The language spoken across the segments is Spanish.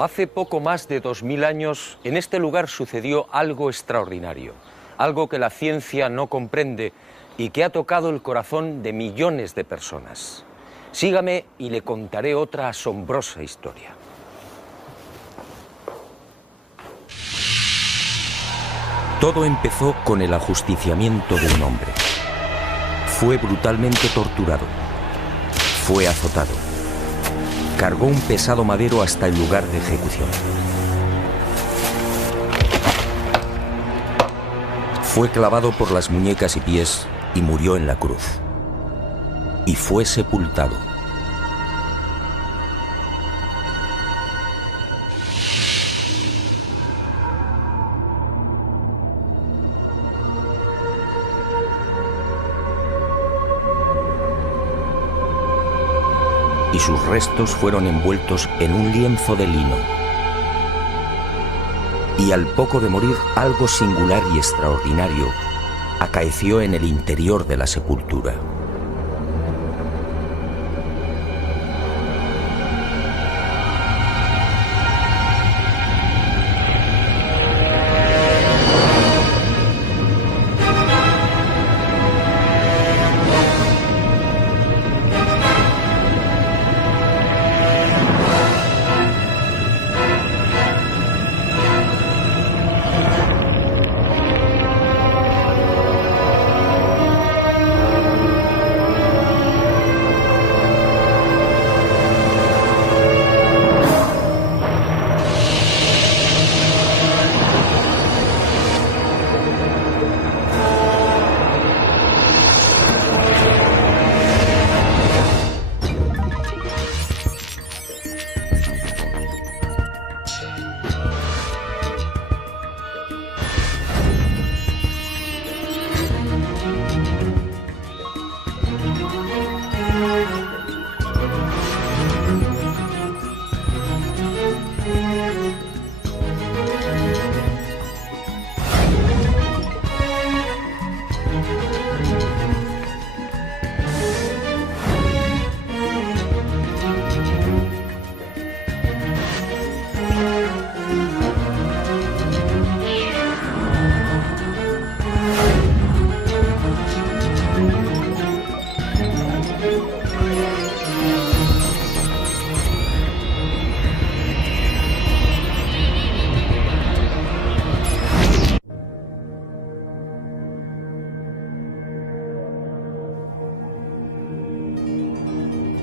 Hace poco más de 2000 años, en este lugar sucedió algo extraordinario, algo que la ciencia no comprende y que ha tocado el corazón de millones de personas. Sígame y le contaré otra asombrosa historia. Todo empezó con el ajusticiamiento de un hombre. Fue brutalmente torturado. Fue azotado. Cargó un pesado madero hasta el lugar de ejecución. Fue clavado por las muñecas y pies y murió en la cruz. Y fue sepultado. Y sus restos fueron envueltos en un lienzo de lino. Y al poco de morir, algo singular y extraordinario acaeció en el interior de la sepultura.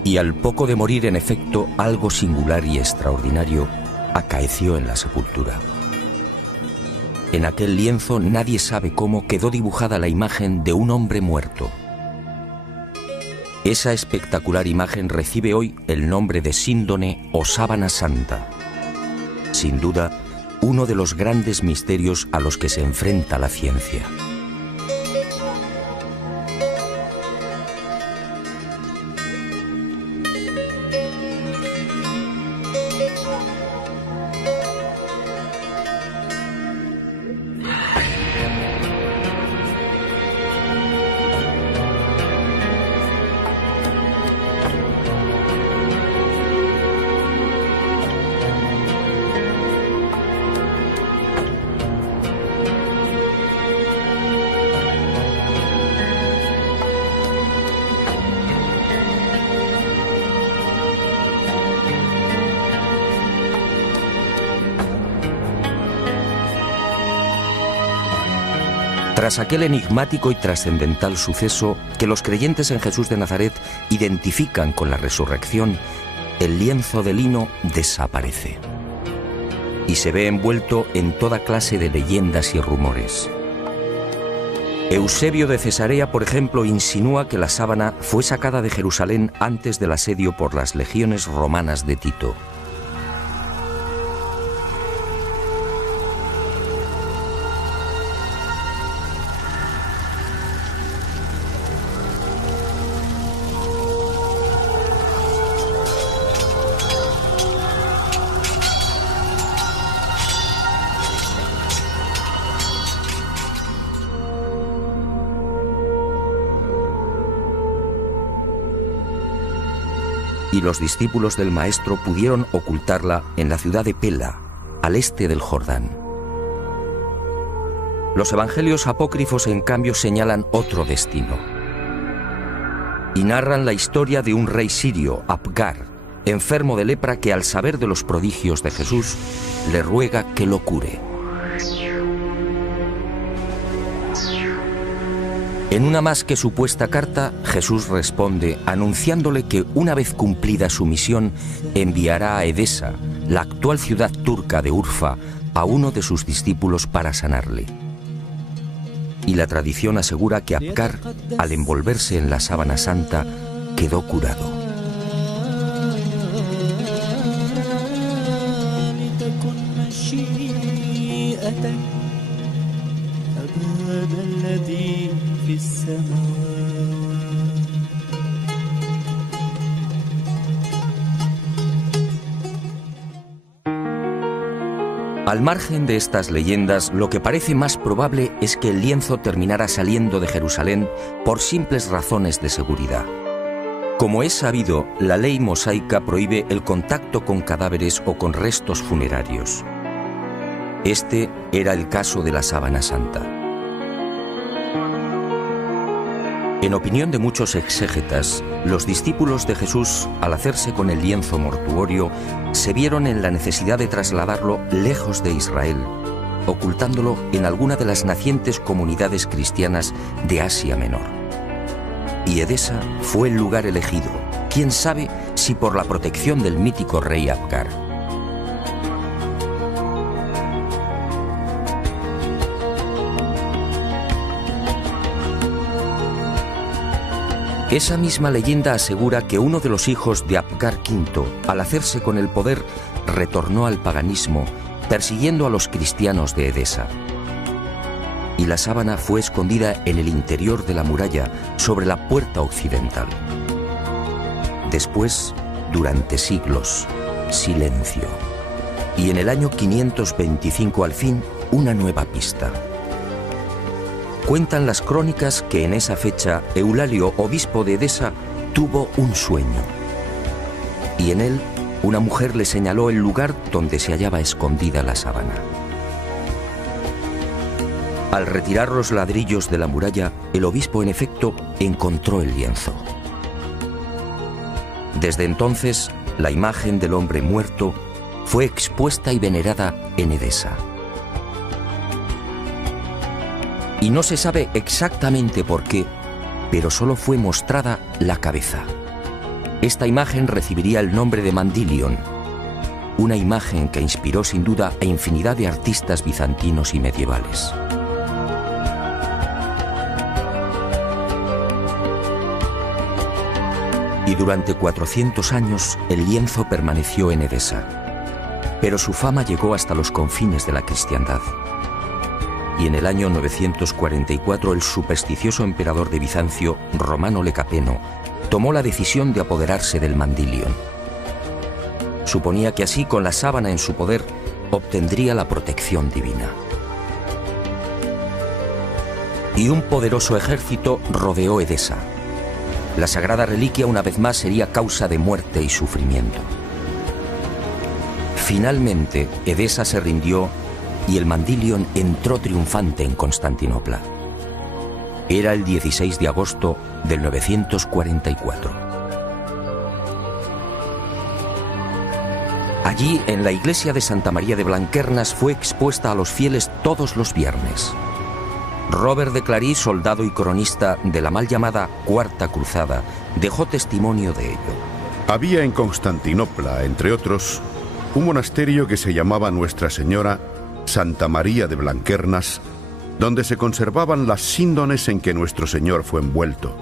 Y al poco de morir, en efecto, algo singular y extraordinario acaeció en la sepultura. En aquel lienzo, nadie sabe cómo, quedó dibujada la imagen de un hombre muerto. Esa espectacular imagen recibe hoy el nombre de síndone o sábana santa. Sin duda, uno de los grandes misterios a los que se enfrenta la ciencia. Tras aquel enigmático y trascendental suceso que los creyentes en Jesús de Nazaret identifican con la resurrección, el lienzo de lino desaparece y se ve envuelto en toda clase de leyendas y rumores. Eusebio de Cesarea, por ejemplo, insinúa que la sábana fue sacada de Jerusalén antes del asedio por las legiones romanas de Tito. y los discípulos del Maestro pudieron ocultarla en la ciudad de Pela, al este del Jordán. Los evangelios apócrifos, en cambio, señalan otro destino y narran la historia de un rey sirio, Apgar, enfermo de lepra, que al saber de los prodigios de Jesús le ruega que lo cure. En una más que supuesta carta, Jesús responde anunciándole que una vez cumplida su misión enviará a Edesa, la actual ciudad turca de Urfa, a uno de sus discípulos para sanarle. Y la tradición asegura que Apgar, al envolverse en la sábana santa, quedó curado. Al margen de estas leyendas, lo que parece más probable es que el lienzo terminara saliendo de Jerusalén por simples razones de seguridad. Como es sabido, la ley mosaica prohíbe el contacto con cadáveres o con restos funerarios. Este era el caso de la sábana santa. En opinión de muchos exégetas, los discípulos de Jesús, al hacerse con el lienzo mortuorio, se vieron en la necesidad de trasladarlo lejos de Israel, ocultándolo en alguna de las nacientes comunidades cristianas de Asia Menor. Y Edesa fue el lugar elegido, quién sabe si por la protección del mítico rey Apgar. Esa misma leyenda asegura que uno de los hijos de Apgar V, al hacerse con el poder, retornó al paganismo, persiguiendo a los cristianos de Edesa. Y la sábana fue escondida en el interior de la muralla, sobre la puerta occidental. Después, durante siglos, silencio. Y en el año 525, al fin, una nueva pista. Cuentan las crónicas que en esa fecha Eulalio, obispo de Edesa, tuvo un sueño. Y en él una mujer le señaló el lugar donde se hallaba escondida la sábana. Al retirar los ladrillos de la muralla, el obispo en efecto encontró el lienzo. Desde entonces, la imagen del hombre muerto fue expuesta y venerada en Edesa. Y no se sabe exactamente por qué, pero solo fue mostrada la cabeza. Esta imagen recibiría el nombre de Mandilion, una imagen que inspiró sin duda a infinidad de artistas bizantinos y medievales. Y durante 400 años el lienzo permaneció en Edesa, pero su fama llegó hasta los confines de la cristiandad. Y en el año 944 el supersticioso emperador de Bizancio, Romano Lecapeno, tomó la decisión de apoderarse del Mandilion. Suponía que así, con la sábana en su poder, obtendría la protección divina. Y un poderoso ejército rodeó Edesa. La sagrada reliquia una vez más sería causa de muerte y sufrimiento. Finalmente, Edesa se rindió y el Mandilion entró triunfante en Constantinopla. Era el 16 de agosto del 944. Allí, en la iglesia de Santa María de Blanquernas, fue expuesta a los fieles todos los viernes. Robert de Clary, soldado y cronista de la mal llamada Cuarta Cruzada, dejó testimonio de ello. Había en Constantinopla, entre otros, un monasterio que se llamaba Nuestra Señora Santa María de Blanquernas, donde se conservaban las síndones en que nuestro Señor fue envuelto,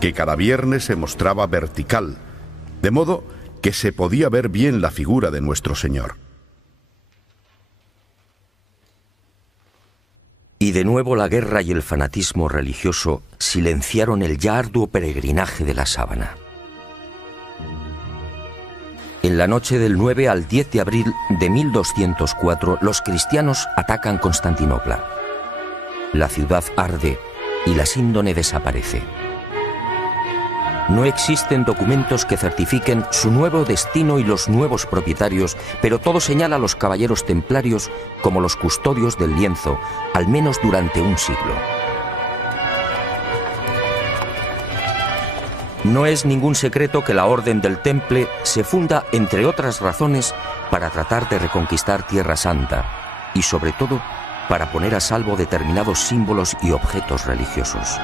que cada viernes se mostraba vertical, de modo que se podía ver bien la figura de nuestro Señor. Y de nuevo la guerra y el fanatismo religioso silenciaron el ya arduo peregrinaje de la sábana. En la noche del 9 al 10 de abril de 1204, los cristianos atacan Constantinopla. La ciudad arde y la síndone desaparece. No existen documentos que certifiquen su nuevo destino y los nuevos propietarios, pero todo señala a los caballeros templarios como los custodios del lienzo, al menos durante un siglo. No es ningún secreto que la Orden del Temple se funda, entre otras razones, para tratar de reconquistar Tierra Santa y, sobre todo, para poner a salvo determinados símbolos y objetos religiosos.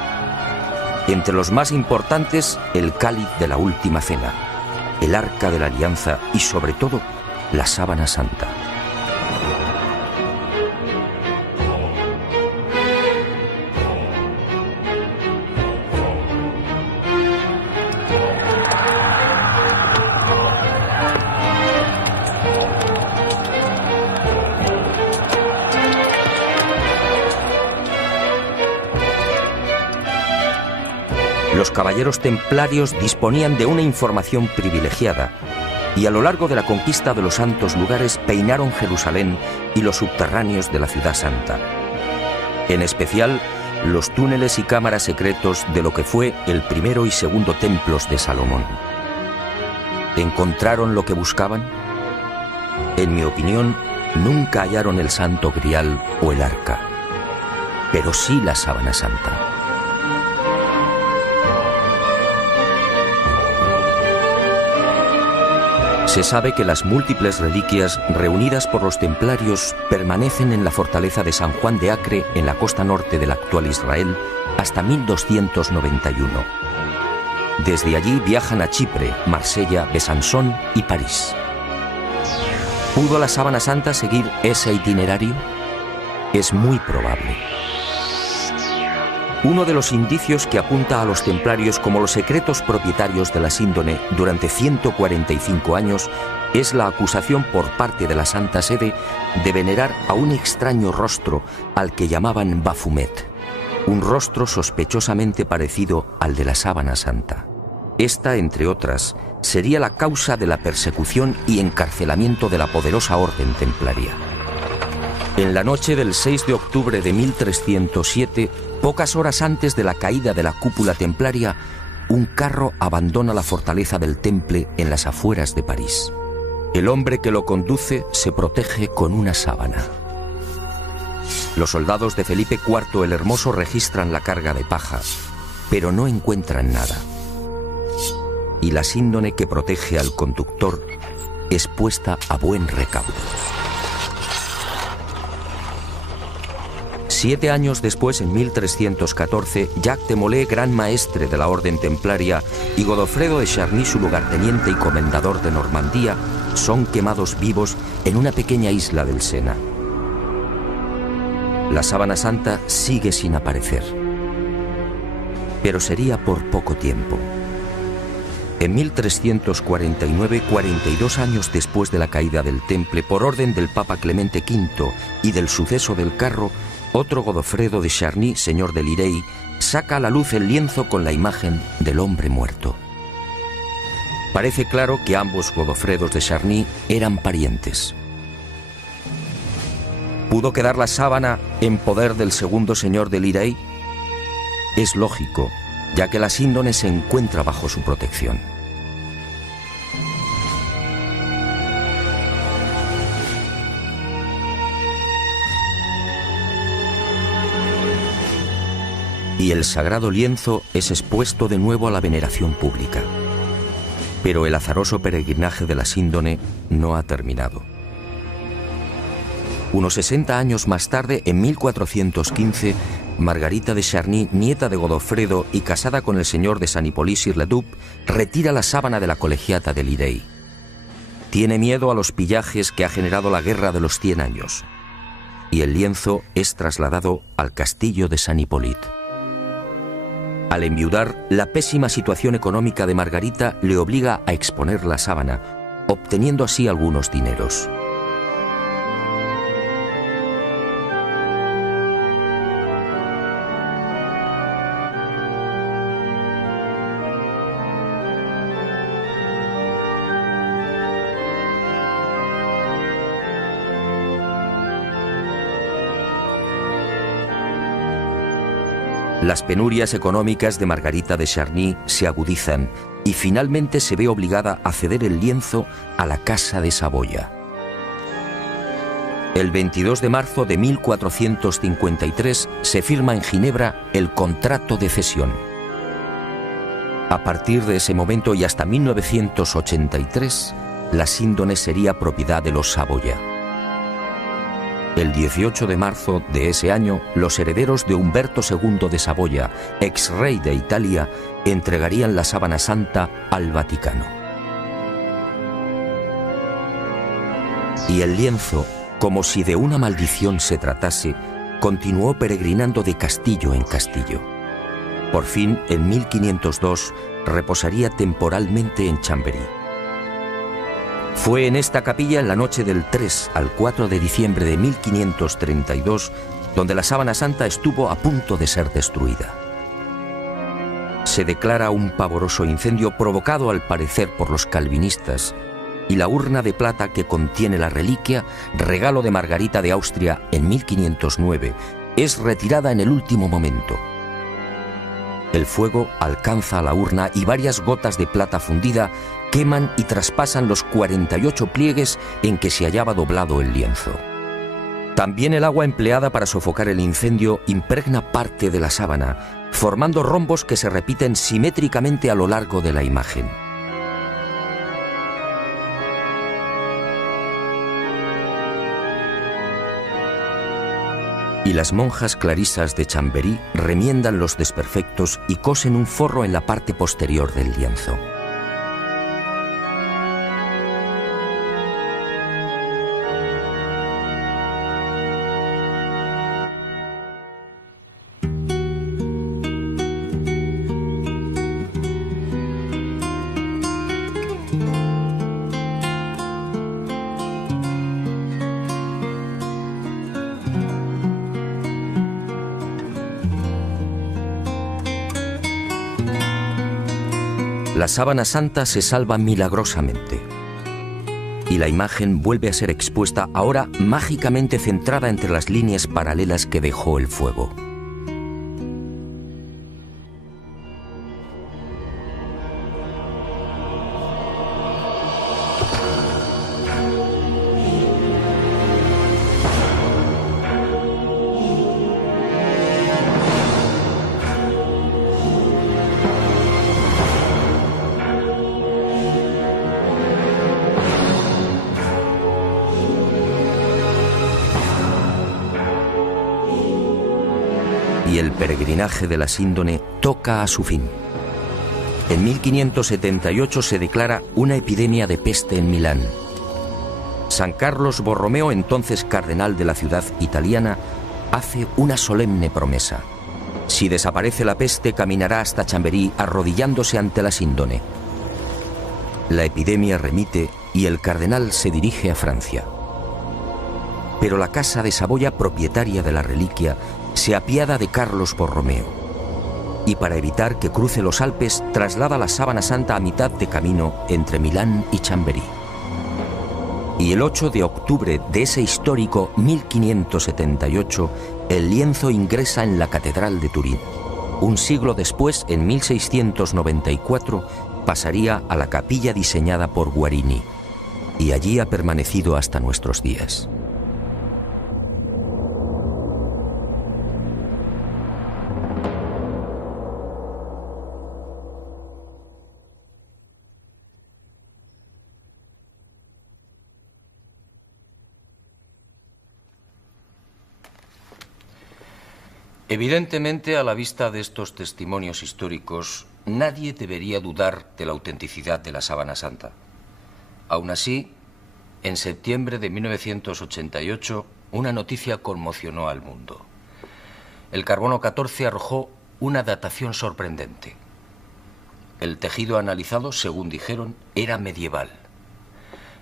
Entre los más importantes, el cáliz de la Última Cena, el Arca de la Alianza y, sobre todo, la Sábana Santa. Los caballeros templarios disponían de una información privilegiada y a lo largo de la conquista de los santos lugares peinaron Jerusalén y los subterráneos de la Ciudad Santa. En especial, los túneles y cámaras secretos de lo que fue el primero y segundo templos de Salomón. ¿Encontraron lo que buscaban? En mi opinión, nunca hallaron el Santo Grial o el Arca, pero sí la Sábana Santa. Se sabe que las múltiples reliquias reunidas por los templarios permanecen en la fortaleza de San Juan de Acre, en la costa norte del actual Israel, hasta 1291. Desde allí viajan a Chipre, Marsella, Besançon y París. ¿Pudo la Sábana Santa seguir ese itinerario? Es muy probable. Uno de los indicios que apunta a los templarios como los secretos propietarios de la síndone durante 145 años es la acusación por parte de la Santa Sede de venerar a un extraño rostro al que llamaban Baphomet, un rostro sospechosamente parecido al de la Sábana Santa. Esta, entre otras, sería la causa de la persecución y encarcelamiento de la poderosa orden templaria. En la noche del 6 de octubre de 1307, pocas horas antes de la caída de la cúpula templaria, un carro abandona la fortaleza del Temple en las afueras de París. El hombre que lo conduce se protege con una sábana. Los soldados de Felipe IV el Hermoso registran la carga de paja, pero no encuentran nada. Y la síndone que protege al conductor es puesta a buen recaudo. 7 años después, en 1314, Jacques de Molay, gran maestre de la orden templaria, y Godofredo de Charny, su lugarteniente y comendador de Normandía, son quemados vivos en una pequeña isla del Sena. La Sábana Santa sigue sin aparecer, pero sería por poco tiempo. En 1349, 42 años después de la caída del Temple, por orden del Papa Clemente V y del suceso del carro, otro Godofredo de Charny, señor de Lirey, saca a la luz el lienzo con la imagen del hombre muerto. Parece claro que ambos Godofredos de Charny eran parientes. ¿Pudo quedar la sábana en poder del segundo señor de Lirey? Es lógico, ya que la síndone se encuentra bajo su protección. Y el sagrado lienzo es expuesto de nuevo a la veneración pública. Pero el azaroso peregrinaje de la síndone no ha terminado. Unos 60 años más tarde, en 1415, Margarita de Charny, nieta de Godofredo y casada con el señor de San Hippolyte-sur-le-Duc, retira la sábana de la colegiata de Lirey. Tiene miedo a los pillajes que ha generado la Guerra de los 100 años. Y el lienzo es trasladado al castillo de San Hippolyte. Al enviudar, la pésima situación económica de Margarita le obliga a exponer la sábana, obteniendo así algunos dineros. Las penurias económicas de Margarita de Charny se agudizan y finalmente se ve obligada a ceder el lienzo a la Casa de Saboya. El 22 de marzo de 1453 se firma en Ginebra el contrato de cesión. A partir de ese momento y hasta 1983, la síndone sería propiedad de los Saboya. El 18 de marzo de ese año, los herederos de Humberto II de Saboya, ex rey de Italia, entregarían la sábana santa al Vaticano. Y el lienzo, como si de una maldición se tratase, continuó peregrinando de castillo en castillo. Por fin, en 1502, reposaría temporalmente en Chambéry. Fue en esta capilla en la noche del 3 al 4 de diciembre de 1532 donde la sábana santa estuvo a punto de ser destruida. Se declara un pavoroso incendio provocado al parecer por los calvinistas y la urna de plata que contiene la reliquia, regalo de Margarita de Austria en 1509, es retirada en el último momento. El fuego alcanza a la urna y varias gotas de plata fundida queman y traspasan los 48 pliegues en que se hallaba doblado el lienzo. También el agua empleada para sofocar el incendio impregna parte de la sábana, formando rombos que se repiten simétricamente a lo largo de la imagen. Y las monjas clarisas de Chambéry remiendan los desperfectos y cosen un forro en la parte posterior del lienzo. La sábana santa se salva milagrosamente y la imagen vuelve a ser expuesta, ahora mágicamente centrada entre las líneas paralelas que dejó el fuego. Y el peregrinaje de la síndone toca a su fin. En 1578 se declara una epidemia de peste en Milán. San Carlos Borromeo, entonces cardenal de la ciudad italiana, hace una solemne promesa. Si desaparece la peste, caminará hasta Chambéry arrodillándose ante la síndone. La epidemia remite y el cardenal se dirige a Francia. Pero la Casa de Saboya, propietaria de la reliquia, se apiada de Carlos Borromeo y para evitar que cruce los Alpes traslada la sábana santa a mitad de camino entre Milán y Chambéry. Y el 8 de octubre de ese histórico 1578, el lienzo ingresa en la Catedral de Turín. Un siglo después, en 1694, pasaría a la capilla diseñada por Guarini y allí ha permanecido hasta nuestros días. Evidentemente, a la vista de estos testimonios históricos, nadie debería dudar de la autenticidad de la sábana santa. Aún así, en septiembre de 1988, una noticia conmocionó al mundo. El carbono 14 arrojó una datación sorprendente. El tejido analizado, según dijeron, era medieval.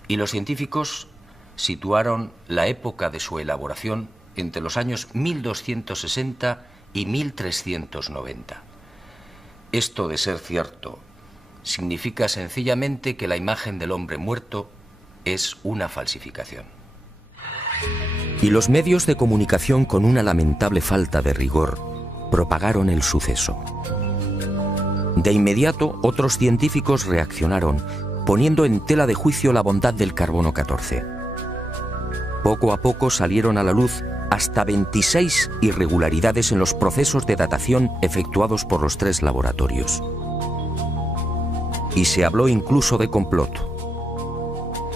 Y los científicos situaron la época de su elaboración entre los años 1260 y 1390. Esto, de ser cierto, significa sencillamente que la imagen del hombre muerto es una falsificación. Y los medios de comunicación, con una lamentable falta de rigor, propagaron el suceso. De inmediato, otros científicos reaccionaron, poniendo en tela de juicio la bondad del carbono 14. Poco a poco salieron a la luz hasta 26 irregularidades en los procesos de datación efectuados por los 3 laboratorios. Y se habló incluso de complot.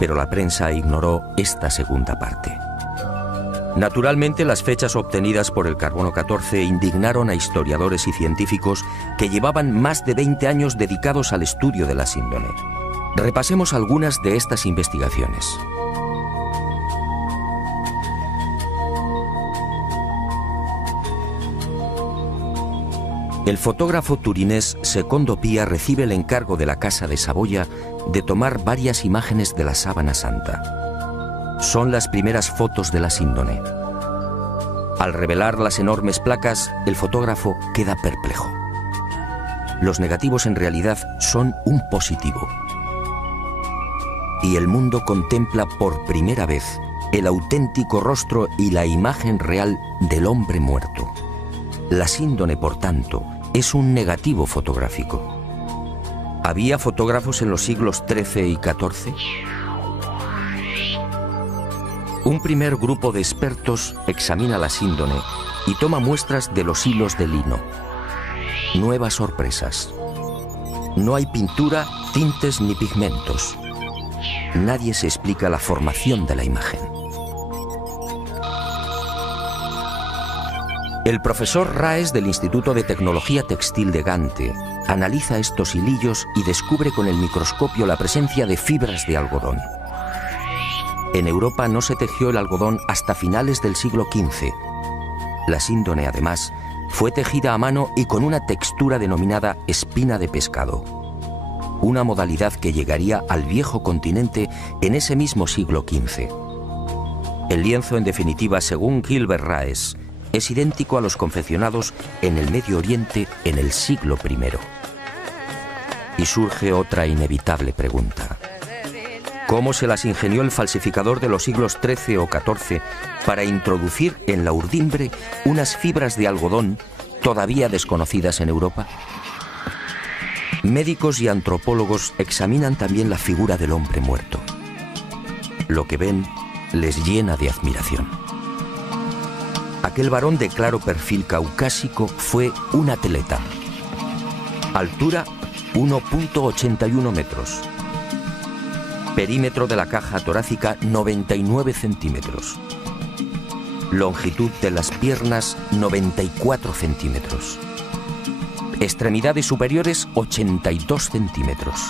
Pero la prensa ignoró esta segunda parte. Naturalmente, las fechas obtenidas por el carbono 14 indignaron a historiadores y científicos que llevaban más de 20 años dedicados al estudio de la síndone. Repasemos algunas de estas investigaciones. El fotógrafo turinés Secondo Pia recibe el encargo de la Casa de Saboya de tomar varias imágenes de la Sábana Santa. Son las primeras fotos de la síndone. Al revelar las enormes placas, el fotógrafo queda perplejo. Los negativos en realidad son un positivo. Y el mundo contempla por primera vez el auténtico rostro y la imagen real del hombre muerto. La síndone, por tanto, es un negativo fotográfico. ¿Había fotógrafos en los siglos XIII y XIV? Un primer grupo de expertos examina la síndone y toma muestras de los hilos de lino. Nuevas sorpresas. No hay pintura, tintes ni pigmentos. Nadie se explica la formación de la imagen. El profesor Raes del Instituto de Tecnología Textil de Gante analiza estos hilillos y descubre con el microscopio la presencia de fibras de algodón. En Europa no se tejió el algodón hasta finales del siglo XV. La síndone, además, fue tejida a mano y con una textura denominada espina de pescado, una modalidad que llegaría al viejo continente en ese mismo siglo XV. El lienzo, en definitiva, según Gilbert Raes, es idéntico a los confeccionados en el Medio Oriente en el siglo I. Y surge otra inevitable pregunta. ¿Cómo se las ingenió el falsificador de los siglos XIII o XIV para introducir en la urdimbre unas fibras de algodón todavía desconocidas en Europa? Médicos y antropólogos examinan también la figura del hombre muerto. Lo que ven les llena de admiración. Aquel varón de claro perfil caucásico fue un atleta. Altura 1,81 metros. Perímetro de la caja torácica 99 centímetros. Longitud de las piernas 94 centímetros. Extremidades superiores 82 centímetros.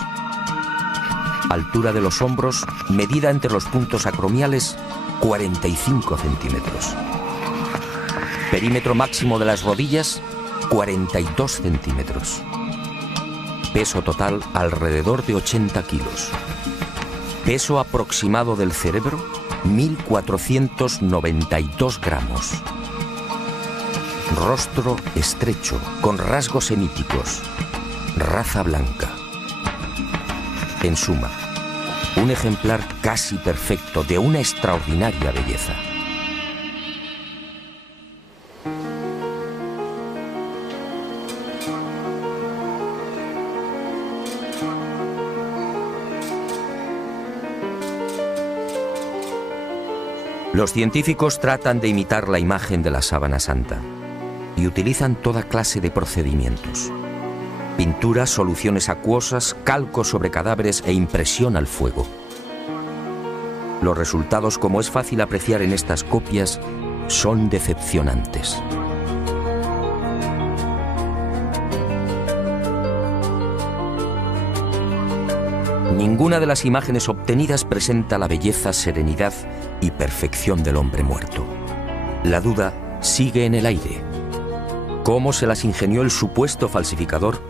Altura de los hombros, medida entre los puntos acromiales 45 centímetros. Perímetro máximo de las rodillas 42 centímetros. Peso total alrededor de 80 kilos. Peso aproximado del cerebro, 1.492 gramos. Rostro estrecho, con rasgos semíticos. Raza blanca. En suma, un ejemplar casi perfecto de una extraordinaria belleza. Los científicos tratan de imitar la imagen de la Sábana Santa y utilizan toda clase de procedimientos. Pinturas, soluciones acuosas, calcos sobre cadáveres e impresión al fuego. Los resultados, como es fácil apreciar en estas copias, son decepcionantes. Ninguna de las imágenes obtenidas presenta la belleza, serenidad y perfección del hombre muerto. La duda sigue en el aire. ¿Cómo se las ingenió el supuesto falsificador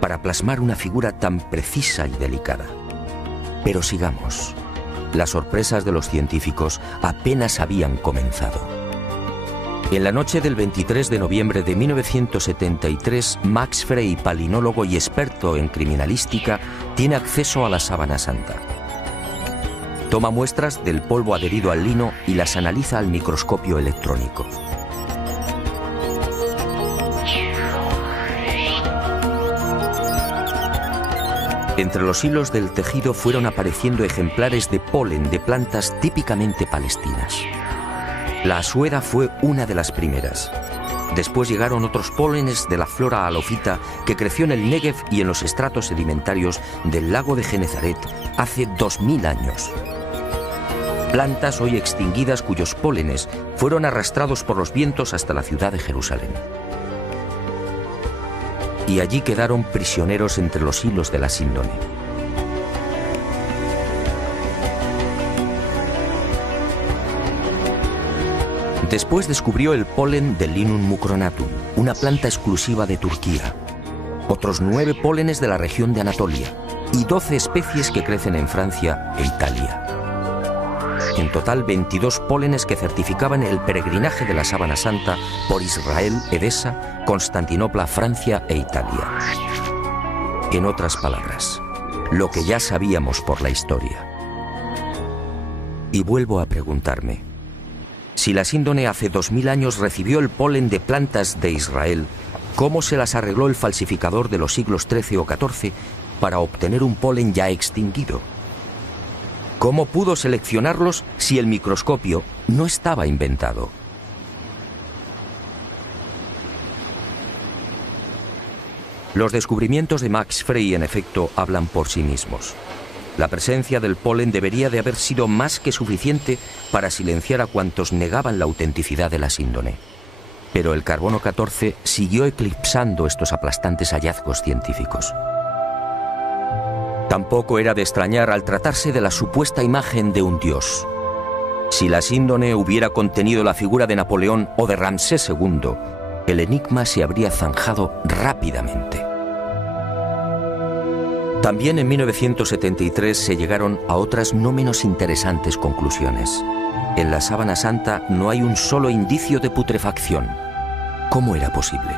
para plasmar una figura tan precisa y delicada? Pero sigamos. Las sorpresas de los científicos apenas habían comenzado. En la noche del 23 de noviembre de 1973, Max Frey, palinólogo y experto en criminalística, tiene acceso a la Sábana Santa. Toma muestras del polvo adherido al lino y las analiza al microscopio electrónico. Entre los hilos del tejido fueron apareciendo ejemplares de polen de plantas típicamente palestinas. La asueda fue una de las primeras. Después llegaron otros pólenes de la flora halofita que creció en el Negev y en los estratos sedimentarios del lago de Genezaret hace 2000 años. Plantas hoy extinguidas cuyos pólenes fueron arrastrados por los vientos hasta la ciudad de Jerusalén. Y allí quedaron prisioneros entre los hilos de la síndone. Después descubrió el polen del Linum mucronatum, una planta exclusiva de Turquía, otros 9 pólenes de la región de Anatolia y 12 especies que crecen en Francia e Italia. En total 22 pólenes que certificaban el peregrinaje de la Sábana Santa por Israel, Edesa, Constantinopla, Francia e Italia. En otras palabras, lo que ya sabíamos por la historia. Y vuelvo a preguntarme, si la síndone hace 2000 años recibió el polen de plantas de Israel, ¿cómo se las arregló el falsificador de los siglos XIII o XIV para obtener un polen ya extinguido? ¿Cómo pudo seleccionarlos si el microscopio no estaba inventado? Los descubrimientos de Max Frey, en efecto, hablan por sí mismos. La presencia del polen debería de haber sido más que suficiente para silenciar a cuantos negaban la autenticidad de la síndone. Pero el carbono 14 siguió eclipsando estos aplastantes hallazgos científicos. Tampoco era de extrañar al tratarse de la supuesta imagen de un dios. Si la síndone hubiera contenido la figura de Napoleón o de Ramsés II, el enigma se habría zanjado rápidamente. También en 1973 se llegaron a otras no menos interesantes conclusiones. En la Sábana Santa no hay un solo indicio de putrefacción. ¿Cómo era posible?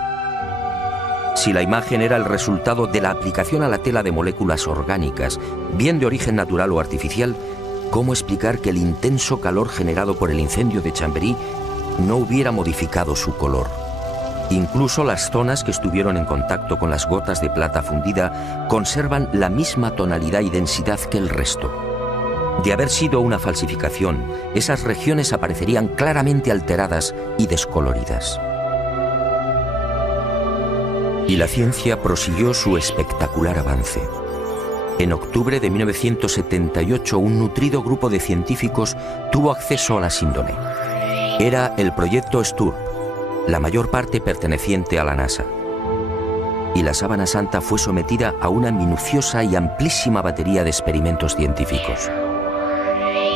Si la imagen era el resultado de la aplicación a la tela de moléculas orgánicas, bien de origen natural o artificial, ¿cómo explicar que el intenso calor generado por el incendio de Chambéry no hubiera modificado su color? Incluso las zonas que estuvieron en contacto con las gotas de plata fundida conservan la misma tonalidad y densidad que el resto. De haber sido una falsificación, esas regiones aparecerían claramente alteradas y descoloridas. Y la ciencia prosiguió su espectacular avance. En octubre de 1978, un nutrido grupo de científicos tuvo acceso a la síndone. Era el proyecto STURP, la mayor parte perteneciente a la NASA. Y la Sábana Santa fue sometida a una minuciosa y amplísima batería de experimentos científicos.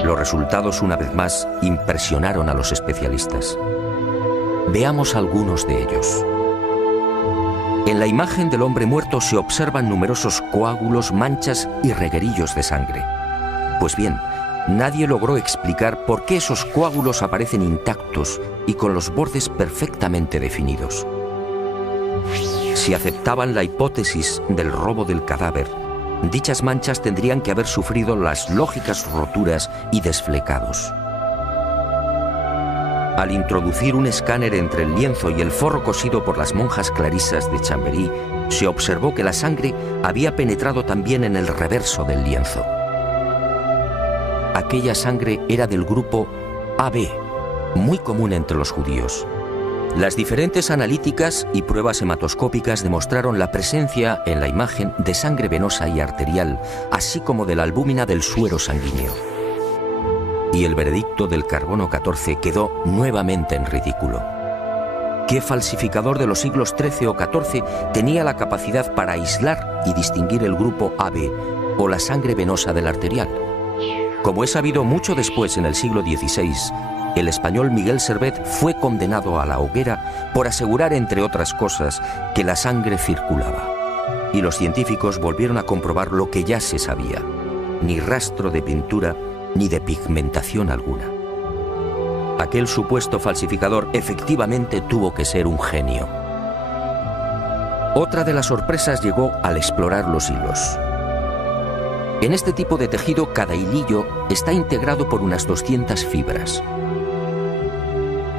Los resultados, una vez más, impresionaron a los especialistas. Veamos algunos de ellos. En la imagen del hombre muerto se observan numerosos coágulos, manchas y reguerillos de sangre. Pues bien, nadie logró explicar por qué esos coágulos aparecen intactos y con los bordes perfectamente definidos. Si aceptaban la hipótesis del robo del cadáver, dichas manchas tendrían que haber sufrido las lógicas roturas y desflecados. Al introducir un escáner entre el lienzo y el forro cosido por las monjas clarisas de Chambéry, se observó que la sangre había penetrado también en el reverso del lienzo. Aquella sangre era del grupo AB, muy común entre los judíos. Las diferentes analíticas y pruebas hematoscópicas demostraron la presencia en la imagen de sangre venosa y arterial, así como de la albúmina del suero sanguíneo. Y el veredicto del carbono 14 quedó nuevamente en ridículo. ¿Qué falsificador de los siglos XIII o XIV tenía la capacidad para aislar y distinguir el grupo AB o la sangre venosa del arterial? Como es sabido, mucho después, en el siglo XVI, el español Miguel Servet fue condenado a la hoguera por asegurar, entre otras cosas, que la sangre circulaba. Y los científicos volvieron a comprobar lo que ya se sabía: ni rastro de pintura ni de pigmentación alguna. Aquel supuesto falsificador efectivamente tuvo que ser un genio. Otra de las sorpresas llegó al explorar los hilos. En este tipo de tejido, cada hilillo está integrado por unas 200 fibras.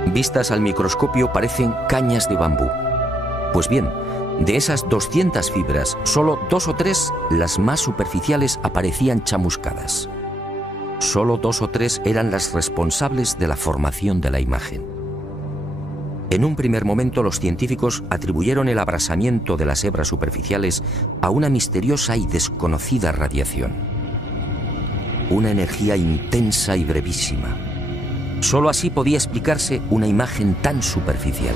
Vistas al microscopio parecen cañas de bambú. Pues bien, De esas 200 fibras, solo 2 o 3, las más superficiales, aparecían chamuscadas. Solo 2 o 3 eran las responsables de la formación de la imagen. En un primer momento, los científicos atribuyeron el abrasamiento de las hebras superficiales a una misteriosa y desconocida radiación. Una energía intensa y brevísima. Solo así podía explicarse una imagen tan superficial.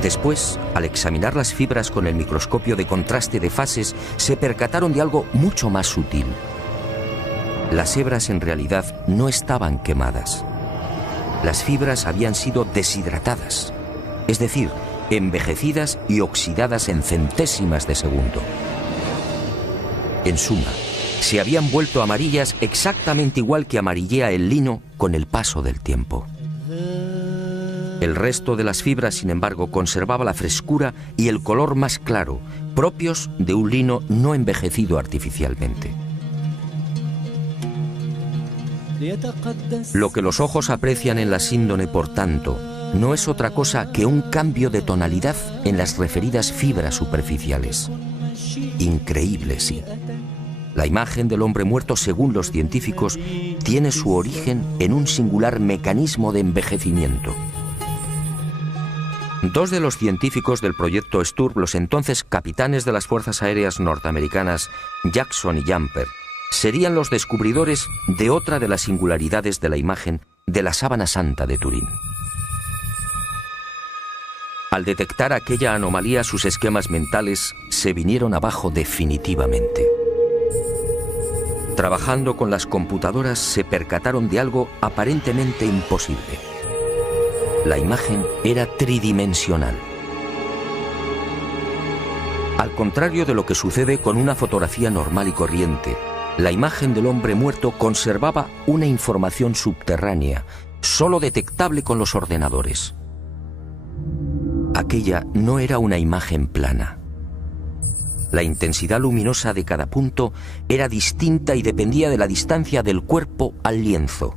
Después, al examinar las fibras con el microscopio de contraste de fases, se percataron de algo mucho más sutil. Las hebras en realidad no estaban quemadas. Las fibras habían sido deshidratadas, es decir, envejecidas y oxidadas en centésimas de segundo. En suma, se habían vuelto amarillas exactamente igual que amarillea el lino con el paso del tiempo. El resto de las fibras, sin embargo, conservaba la frescura y el color más claro, propios de un lino no envejecido artificialmente. Lo que los ojos aprecian en la síndone, por tanto, no es otra cosa que un cambio de tonalidad en las referidas fibras superficiales. Increíble, sí. La imagen del hombre muerto, según los científicos, tiene su origen en un singular mecanismo de envejecimiento. Dos de los científicos del proyecto Sturm, los entonces capitanes de las Fuerzas Aéreas norteamericanas, Jackson y Jumper, serían los descubridores de otra de las singularidades de la imagen de la Sábana Santa de Turín. Al detectar aquella anomalía, sus esquemas mentales se vinieron abajo definitivamente. Trabajando con las computadoras, se percataron de algo aparentemente imposible. La imagen era tridimensional. Al contrario de lo que sucede con una fotografía normal y corriente, la imagen del hombre muerto conservaba una información subterránea, solo detectable con los ordenadores. Aquella no era una imagen plana. La intensidad luminosa de cada punto era distinta y dependía de la distancia del cuerpo al lienzo.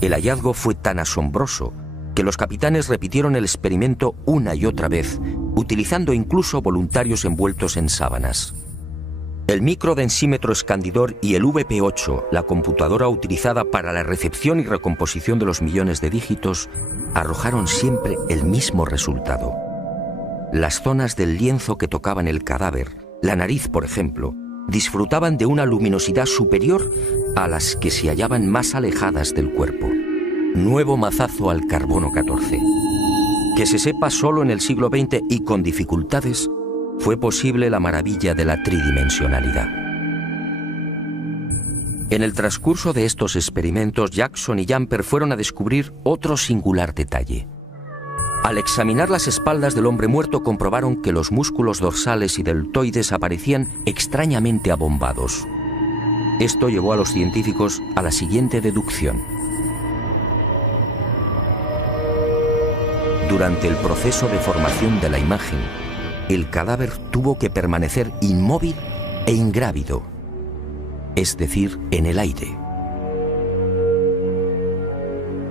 El hallazgo fue tan asombroso que los capitanes repitieron el experimento una y otra vez, utilizando incluso voluntarios envueltos en sábanas. El microdensímetro escandidor y el VP8, la computadora utilizada para la recepción y recomposición de los millones de dígitos, arrojaron siempre el mismo resultado. Las zonas del lienzo que tocaban el cadáver, la nariz por ejemplo, disfrutaban de una luminosidad superior a las que se hallaban más alejadas del cuerpo. Nuevo mazazo al carbono 14. Que se sepa, solo en el siglo XX y con dificultades, fue posible la maravilla de la tridimensionalidad. En el transcurso de estos experimentos, Jackson y Jumper fueron a descubrir otro singular detalle. Al examinar las espaldas del hombre muerto, comprobaron que los músculos dorsales y deltoides aparecían extrañamente abombados. Esto llevó a los científicos a la siguiente deducción. Durante el proceso de formación de la imagen, el cadáver tuvo que permanecer inmóvil e ingrávido, es decir, en el aire.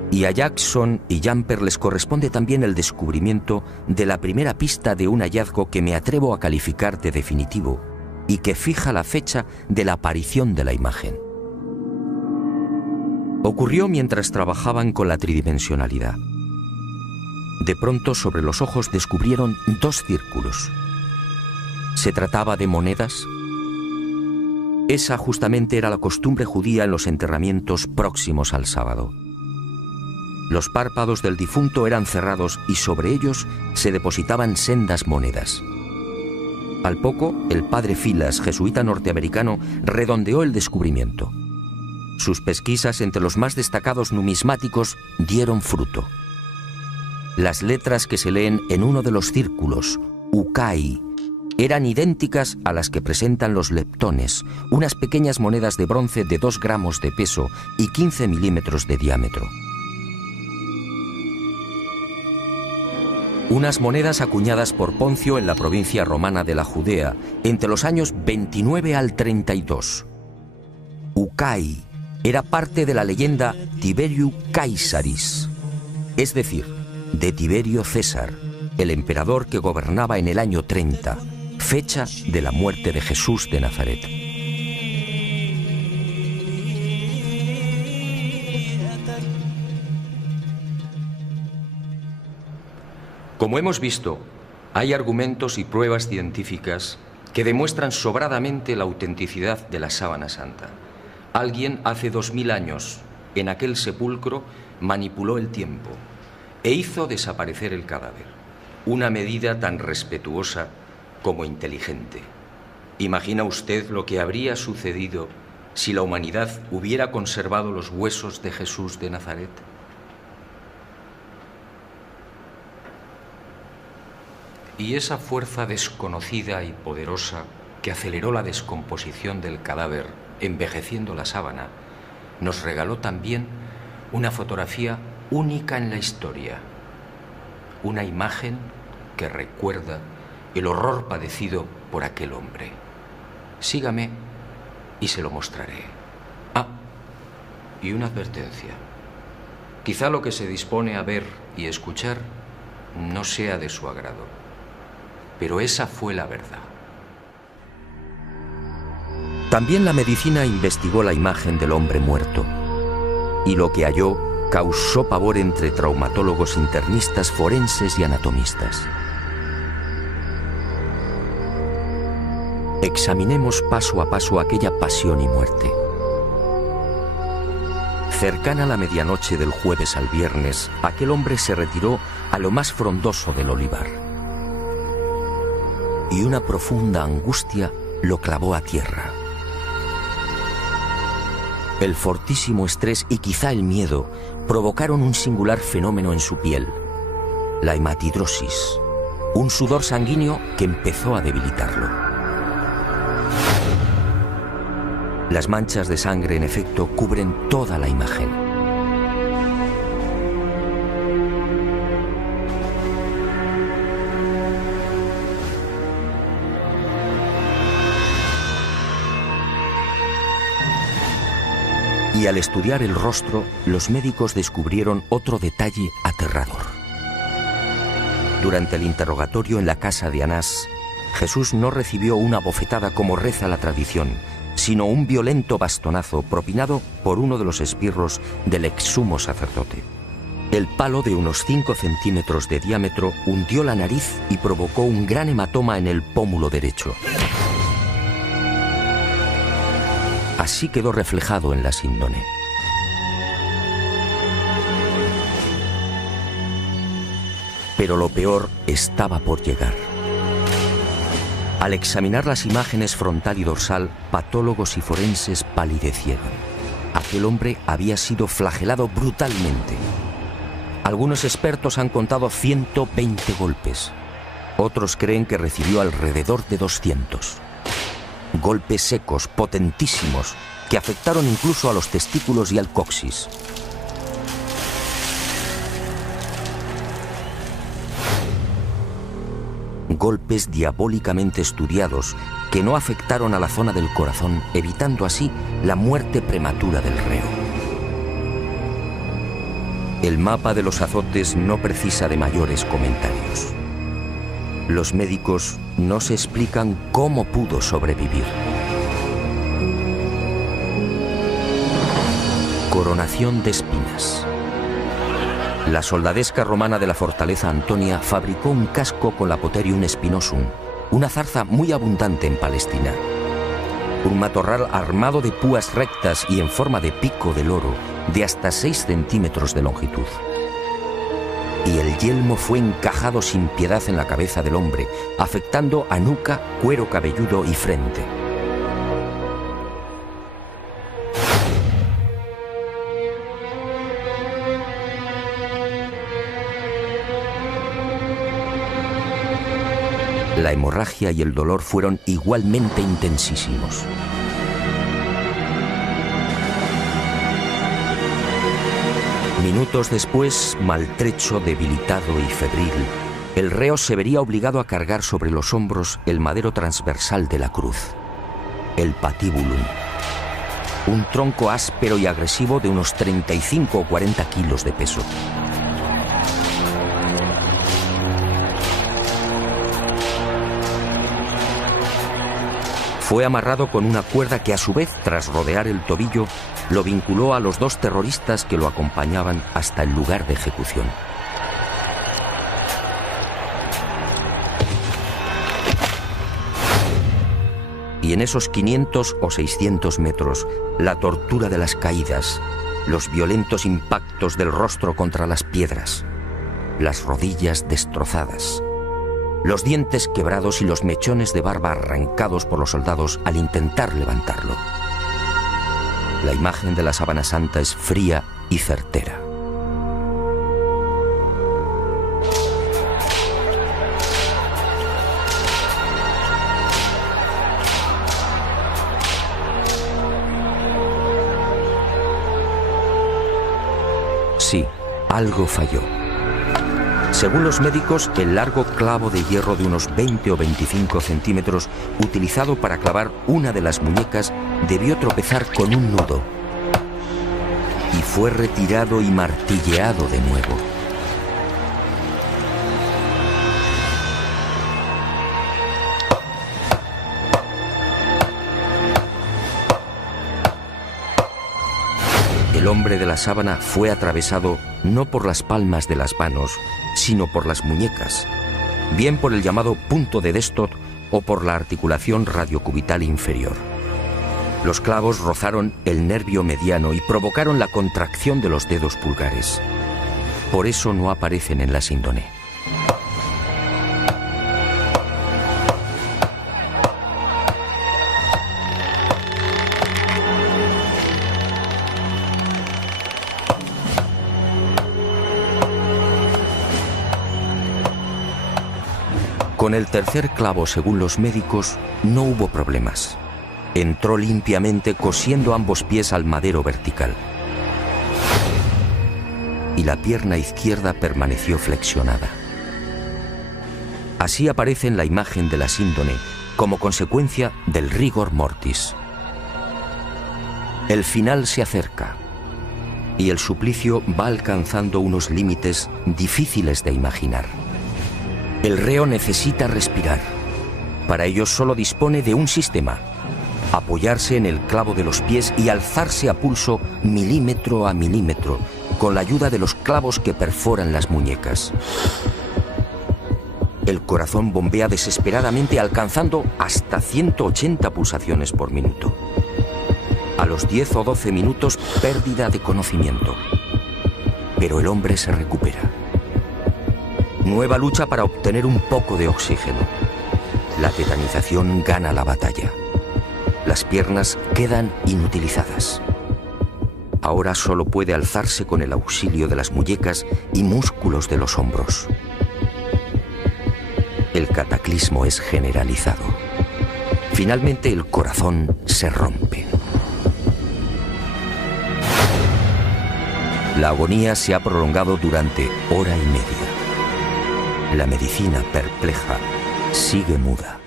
Y a Jackson y Jumper les corresponde también el descubrimiento de la primera pista de un hallazgo que me atrevo a calificar de definitivo y que fija la fecha de la aparición de la imagen. Ocurrió mientras trabajaban con la tridimensionalidad. De pronto, sobre los ojos descubrieron dos círculos. ¿Se trataba de monedas? Esa justamente era la costumbre judía en los enterramientos próximos al sábado. Los párpados del difunto eran cerrados y sobre ellos se depositaban sendas monedas. Al poco, el padre Filas, jesuita norteamericano, redondeó el descubrimiento. Sus pesquisas entre los más destacados numismáticos dieron fruto. Las letras que se leen en uno de los círculos, Ukai, eran idénticas a las que presentan los leptones, unas pequeñas monedas de bronce de 2 gramos de peso y 15 milímetros de diámetro. Unas monedas acuñadas por Poncio en la provincia romana de la Judea entre los años 29 al 32. Ukai era parte de la leyenda Tiberiu Caesaris, es decir, de Tiberio César, el emperador que gobernaba en el año 30, fecha de la muerte de Jesús de Nazaret. Como hemos visto, hay argumentos y pruebas científicas que demuestran sobradamente la autenticidad de la sábana santa. Alguien hace 2000 años, en aquel sepulcro, manipuló el tiempo e hizo desaparecer el cadáver. Una medida tan respetuosa como inteligente. ¿Imagina usted lo que habría sucedido si la humanidad hubiera conservado los huesos de Jesús de Nazaret? Y esa fuerza desconocida y poderosa que aceleró la descomposición del cadáver, envejeciendo la sábana, nos regaló también una fotografía única en la historia, una imagen que recuerda el horror padecido por aquel hombre. Sígame y se lo mostraré. Ah, y una advertencia. Quizá lo que se dispone a ver y escuchar no sea de su agrado, pero esa fue la verdad. También la medicina investigó la imagen del hombre muerto, y lo que halló causó pavor entre traumatólogos, internistas, forenses y anatomistas. Examinemos paso a paso aquella pasión y muerte. Cercana a la medianoche del jueves al viernes, aquel hombre se retiró a lo más frondoso del olivar. Y una profunda angustia lo clavó a tierra. El fortísimo estrés y quizá el miedo provocaron un singular fenómeno en su piel, la hematidrosis, un sudor sanguíneo que empezó a debilitarlo. Las manchas de sangre, en efecto, cubren toda la imagen. Y al estudiar el rostro, los médicos descubrieron otro detalle aterrador. Durante el interrogatorio en la casa de Anás, Jesús no recibió una bofetada como reza la tradición, sino un violento bastonazo propinado por uno de los esbirros del exsumo sacerdote. El palo, de unos 5 centímetros de diámetro, hundió la nariz y provocó un gran hematoma en el pómulo derecho. Así quedó reflejado en la síndone. Pero lo peor estaba por llegar. Al examinar las imágenes frontal y dorsal, patólogos y forenses palidecieron. Aquel hombre había sido flagelado brutalmente. Algunos expertos han contado 120 golpes. Otros creen que recibió alrededor de 200. Golpes secos, potentísimos, que afectaron incluso a los testículos y al coxis. Golpes diabólicamente estudiados que no afectaron a la zona del corazón, evitando así la muerte prematura del reo. El mapa de los azotes no precisa de mayores comentarios. Los médicos no se explican cómo pudo sobrevivir. Coronación de espinas. La soldadesca romana de la fortaleza Antonia fabricó un casco con la Potherium spinosum, una zarza muy abundante en Palestina. Un matorral armado de púas rectas y en forma de pico de loro de hasta 6 centímetros de longitud. Y el yelmo fue encajado sin piedad en la cabeza del hombre, afectando a nuca, cuero cabelludo y frente. La hemorragia y el dolor fueron igualmente intensísimos. Minutos después, maltrecho, debilitado y febril, el reo se vería obligado a cargar sobre los hombros el madero transversal de la cruz, el patibulum, un tronco áspero y agresivo de unos 35 o 40 kilos de peso. Fue amarrado con una cuerda que a su vez, tras rodear el tobillo, lo vinculó a los 2 terroristas que lo acompañaban hasta el lugar de ejecución. Y en esos 500 o 600 metros, la tortura de las caídas, los violentos impactos del rostro contra las piedras, las rodillas destrozadas, los dientes quebrados y los mechones de barba arrancados por los soldados al intentar levantarlo. La imagen de la Sábana Santa es fría y certera. Sí, algo falló. Según los médicos, el largo clavo de hierro de unos 20 o 25 centímetros utilizado para clavar una de las muñecas debió tropezar con un nudo y fue retirado y martilleado de nuevo. El hombre de la sábana fue atravesado no por las palmas de las manos, sino por las muñecas, bien por el llamado punto de Destot o por la articulación radiocubital inferior. Los clavos rozaron el nervio mediano y provocaron la contracción de los dedos pulgares. Por eso no aparecen en la síndone. Con el tercer clavo, según los médicos, no hubo problemas. Entró limpiamente cosiendo ambos pies al madero vertical. Y la pierna izquierda permaneció flexionada. Así aparece en la imagen de la síndone como consecuencia del rigor mortis. El final se acerca y el suplicio va alcanzando unos límites difíciles de imaginar. El reo necesita respirar. Para ello solo dispone de un sistema: apoyarse en el clavo de los pies y alzarse a pulso milímetro a milímetro, con la ayuda de los clavos que perforan las muñecas. El corazón bombea desesperadamente, alcanzando hasta 180 pulsaciones por minuto. A los 10 o 12 minutos, pérdida de conocimiento. Pero el hombre se recupera. Nueva lucha para obtener un poco de oxígeno. La tetanización gana la batalla. Las piernas quedan inutilizadas. Ahora solo puede alzarse con el auxilio de las muñecas y músculos de los hombros. El cataclismo es generalizado. Finalmente el corazón se rompe. La agonía se ha prolongado durante hora y media. La medicina, perpleja, sigue muda.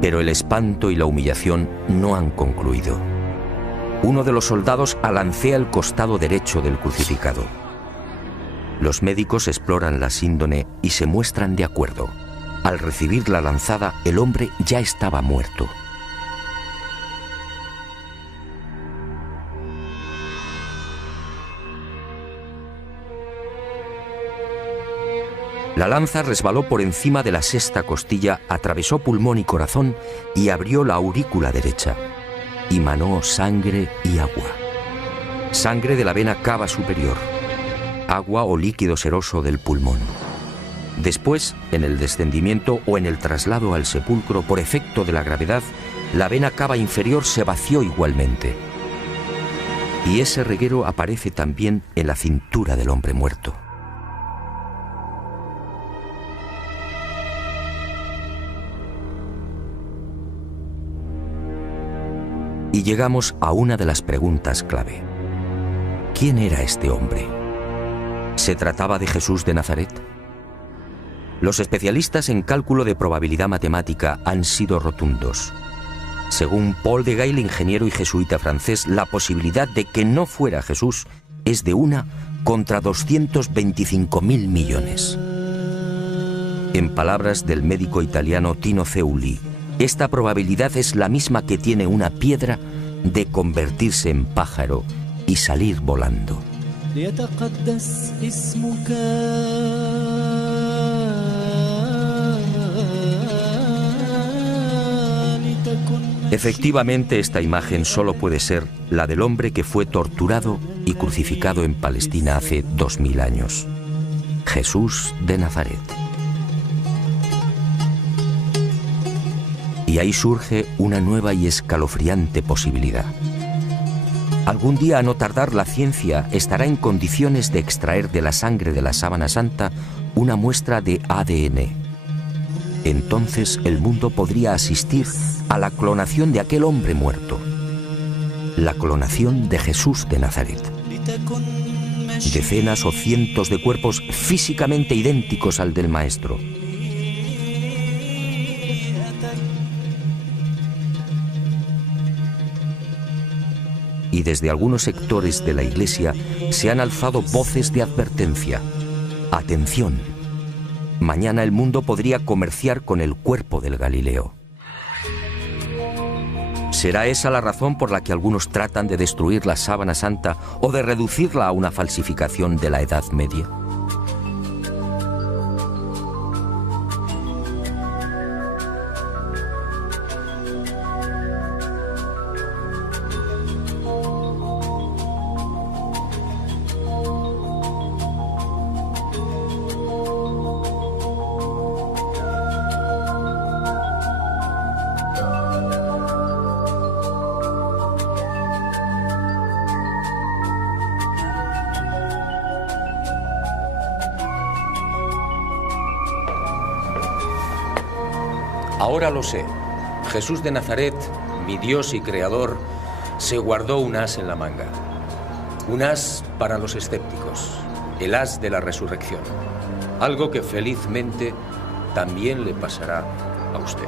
Pero el espanto y la humillación no han concluido. Uno de los soldados alancea el costado derecho del crucificado. Los médicos exploran la síndone y se muestran de acuerdo. Al recibir la lanzada, el hombre ya estaba muerto. La lanza resbaló por encima de la sexta costilla, atravesó pulmón y corazón y abrió la aurícula derecha. Y manó sangre y agua. Sangre de la vena cava superior, agua o líquido seroso del pulmón. Después, en el descendimiento o en el traslado al sepulcro por efecto de la gravedad, la vena cava inferior se vació igualmente. Y ese reguero aparece también en la cintura del hombre muerto. Y llegamos a una de las preguntas clave. ¿Quién era este hombre? ¿Se trataba de Jesús de Nazaret? Los especialistas en cálculo de probabilidad matemática han sido rotundos. Según Paul de Gail, ingeniero y jesuita francés, la posibilidad de que no fuera Jesús es de 1 contra 225.000 millones. En palabras del médico italiano Tino Zeuli, esta probabilidad es la misma que tiene una piedra de convertirse en pájaro y salir volando. Efectivamente, esta imagen solo puede ser la del hombre que fue torturado y crucificado en Palestina hace 2000 años. Jesús de Nazaret. Y ahí surge una nueva y escalofriante posibilidad. Algún día, a no tardar, la ciencia estará en condiciones de extraer de la sangre de la Sábana Santa una muestra de ADN. Entonces el mundo podría asistir a la clonación de aquel hombre muerto, la clonación de Jesús de Nazaret. Decenas o cientos de cuerpos físicamente idénticos al del Maestro. Y desde algunos sectores de la Iglesia se han alzado voces de advertencia. Atención, mañana el mundo podría comerciar con el cuerpo del Galileo. ¿Será esa la razón por la que algunos tratan de destruir la Sábana Santa o de reducirla a una falsificación de la Edad Media? Ahora lo sé. Jesús de Nazaret, mi Dios y Creador, se guardó un as en la manga. Un as para los escépticos, el as de la resurrección. Algo que felizmente también le pasará a usted.